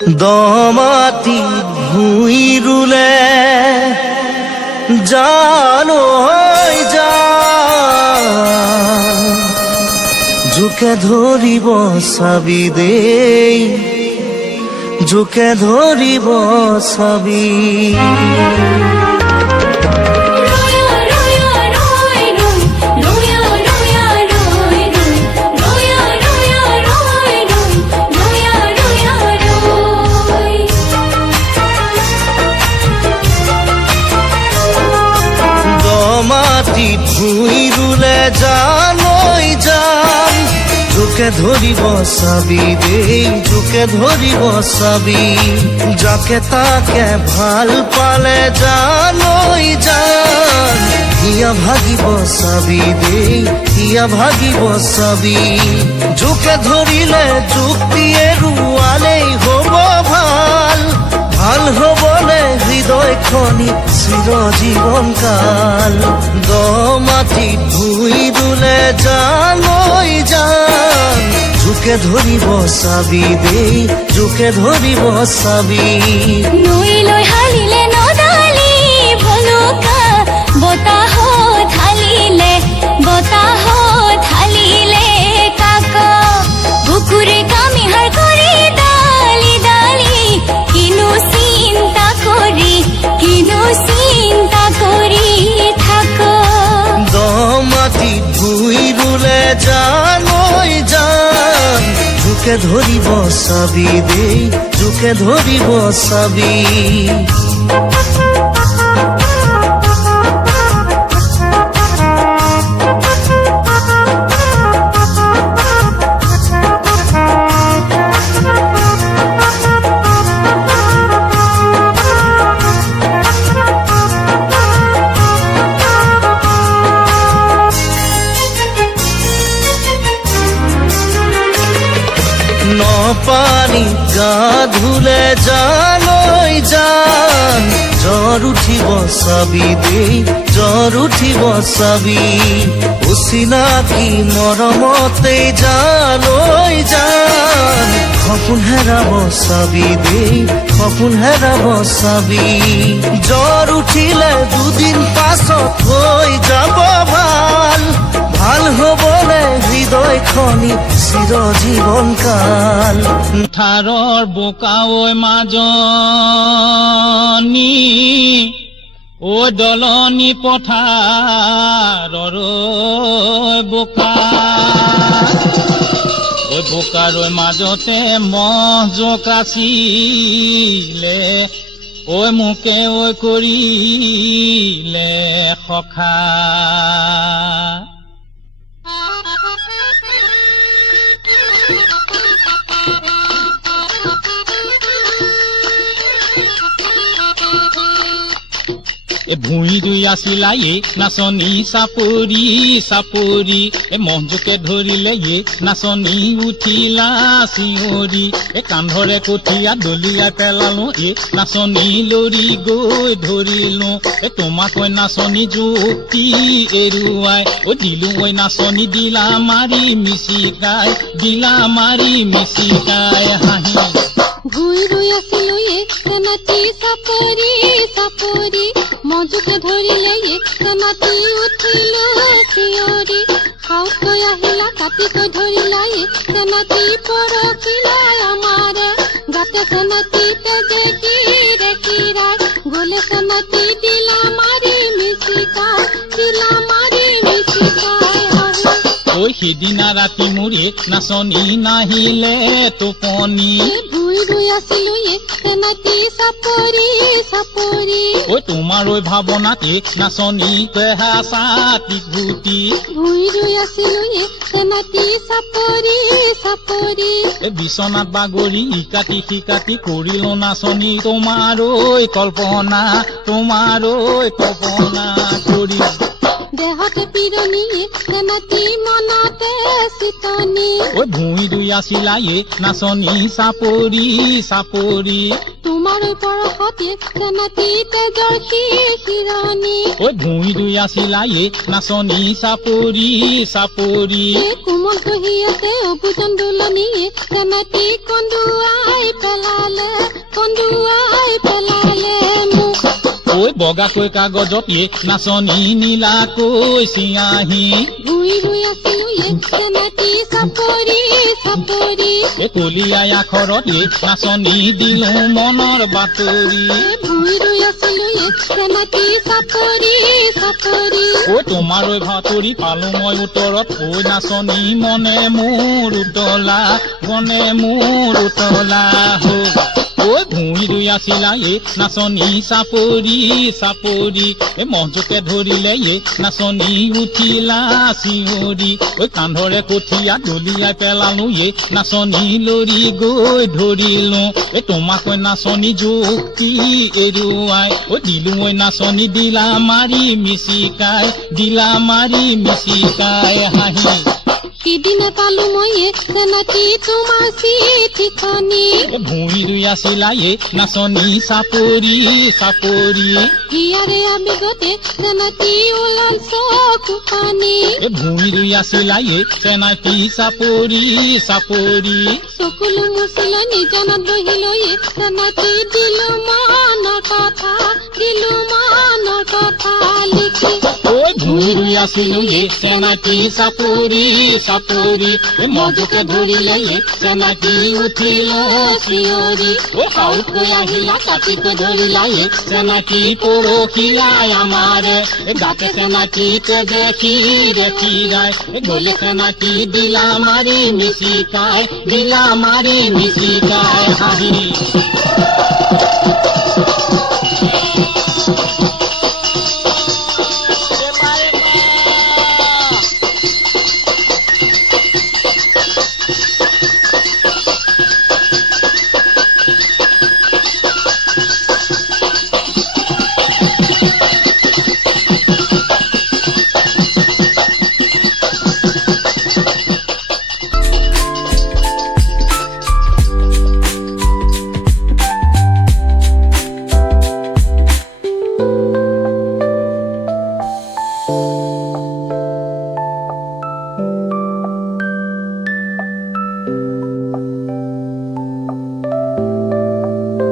দমাতি ভুই ৰুলে জানো যা জোকে ধৰিব চাবি দেই জোকে ধৰিব চাবি মাটিত ভুই ৰুলে জানৈ যাম জোকে ধৰিব চাবি দেই জোকে ধৰিব চাবি যাকে তাকে ভাল পালে জানৈ যাম হিয়া ভাগিব চাবি দেই হিয়া ভাগিব চাবি জোকে ধৰিলে যুক্তিয়ে ৰুৱালেই হ'ব ভাল ভাল হ'বলে হৃদয়খনি চিৰজীৱন কাল দমাটিত ভুই ৰুলে জানৈ যাম জোকে ধৰিব চাবি দেই জোকে ধৰিব চাবি নৈ লৈ হালিলে নদালি ভলুকা বতাহ ঢালিলে কাকা বুকুৰে কামিহাৰ কৰি ডালি ডালি কিনো চিন্তা কৰি থাক দমাটিত ভুই ৰুলে জানৈ যাম জোকে ধৰিব চাবি দেই জোকে ধৰিব চাবি পানী গা ধুলে জানৈ যাম জ্বৰ উঠিব চাবি দেই জ্বৰ উঠিব চাবি অচিনাকি মৰমতে জানৈ যাম সপোন হেৰাব চাবি দেই সপোন হেৰাব চাবি জ্বৰ উঠিলে দুদিন পাছত হৈ যাব ভাল ভাল হ'বলে হৃদয়খনি চিৰজীৱন কাল পথাৰৰ বোকা ঐ মাজনী ঐ দলনি পথাৰৰ বোকা ঐ বোকাৰ মাজতে মহ জোক আছিলে ঐ মোকে ঐ কৰিলে সখা ভুঁই দুই আছিলা নাচনী চাপৰি চাপৰি মহজোকে ধৰিলে নাচনী উঠিলা চিঞৰি কান্ধৰে কঠীয়া দলিয়াই পেলালো নাচনী লৰি গৈ ধৰিলো তোমাক নাচনী যুক্তি এৰুৱাই দিলো নাচনী দিলা মাৰি মিচিকাই হাঁহি ভুঁই ৰুই আছিলো নাতি চাপৰি চাপৰি মজুকে ধৰিলে নাতি উঠিলো চিঞৰি খাওকৈ আহিলা কাটিকৈ ধৰিলা নাতি পৰখিলা আমাৰ গাতে নাতি তেজে কিৰাই গলে নাতি দিলা মাৰি মিচিকাই ঐ সিদিনা ৰাতি মোৰে নাচনী নাহিলে টোপনি ভুঁই ৰুই আছিলো নাতি চাপৰি চাপৰি ঐ তোমাৰ ঐ ভাৱনাতে নাচনী পেহা চাতি ঘুটি ভুঁই ৰুই আছিলো নাতি চাপৰি চাপৰি বিচনাত বাগৰি ইকাতি সিকাতি কৰিলো নাচনী তোমাৰ ঐ কল্পনা কৰি দেহতে পিৰণি নাতি মনতে চিতনি ঐ ভুঁই দুই আছিলা নাচনী চাপৰি চাপৰি তোমাৰ পৰশতে নাতি তেজৰ শিৰণি ঐ ভুঁই দুই আছিলা নাচনী চাপৰি চাপৰি কোমল কহিয়াতে অবুজন দোলনি নাতি কন্দুৱাই পেলালে বগাকৈ কাগজত নাচনী নীলাকৈ চিঞাহী ভুই ৰুই আছিলো চেনাকি চাপৰি চাপৰি কলিয়াই আখৰত নাচনী দিলো মনৰ বাতৰি ভুই ৰুই আছিলো চেনাকি চাপৰি চাপৰি তোমাৰ ভাতৰি পালো মই উত্তৰত নাচনী মনে মোৰ উতলা মনে মোৰ উতলা ভুই ৰুই আছিলা নাচনী চাপৰি চাপৰি মঞ্জুকে ধৰিলে নাচনী উঠিলা চিঞৰি কান্ধৰে কঠীয়া দলিয়াই পেলালো নাচনী লৰি গৈ ধৰিলো তোমাকৈ নাচনী যুক্তি এৰুৱাই দিলো মই নাচনী দিলা মাৰি মিচিকাই হাঁহি সিদিনা পালো মই চেনাকি তোমাৰ চিঠিখনি ভুই ৰুই আছিলা নাচনী চাপৰি চাপৰি হিয়াৰে আবেগতে চেনাকি ওলাল চকু পানী ভুই ৰুই আছিলা চেনাকি চাপৰি চাপৰি চকুলো মুচিলৈ নিজনত বহিলৈ চেনাকি দিলো মনৰ কথা লিখি ভুই ৰুই আছিলো চেনাকি চাপৰি চাপৰি মজুকে ধৰিলে চেনাকি উঠিল চিঞৰি সাউতকৈ আহিলা কাটিকৈ ধৰিলা চেনাকি পৰখিলাই আমাৰ গাতে চেনাকি তেজে খিৰে খিৰাই গলে চেনাকি দিলা মাৰি মিচিকাই হাঁহি